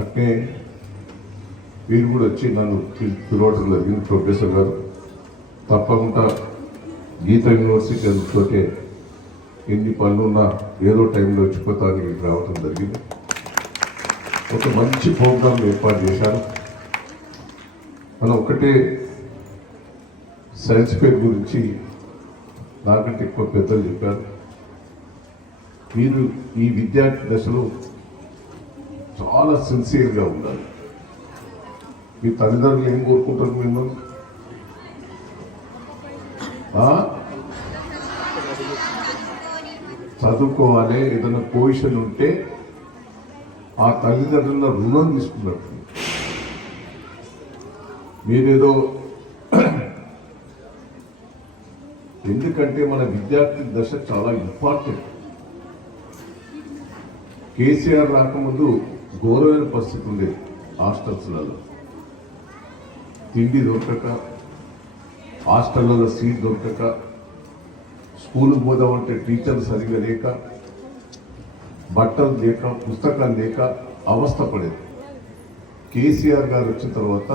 అట్నే వీరు కూడా వచ్చి నన్ను పిలవడం జరిగింది. ప్రొఫెసర్ గారు తప్పకుండా గీత యూనివర్సిటీ అందుతోటే ఎన్ని పనులున్నా ఏదో టైంలో వచ్చిపోతానికి రావడం జరిగింది. ఒక మంచి ప్రోగ్రాం ఏర్పాటు చేశారు. మనం ఒకటే సైన్స్ ఫేర్ గురించి నాకంటే ఎక్కువ పెద్దలు చెప్పారు. మీరు ఈ విద్యార్థి దశలో చాలా సిన్సియర్గా ఉండాలి. మీ తల్లిదండ్రులు ఏం కోరుకుంటారు మిమ్మల్ని? చదువుకోవాలి. ఏదైనా పొజిషన్ ఉంటే ఆ తల్లిదండ్రుల రుణం తీసుకున్నట్టు. మీరేదో ఎందుకంటే మన విద్యార్థి దశ చాలా ఇంపార్టెంట్. కేసీఆర్ రాకముందు ఘోరమైన పరిస్థితి ఉండేది. హాస్టల్స్లలో తిండి దొరకక, హాస్టళ్లలో సీట్ దొరకక, స్కూల్కి పోదామంటే టీచర్లు సరిగా లేక, బట్టలు లేక, పుస్తకాలు లేక అవస్థ పడేది. కేసీఆర్ గారు వచ్చిన తర్వాత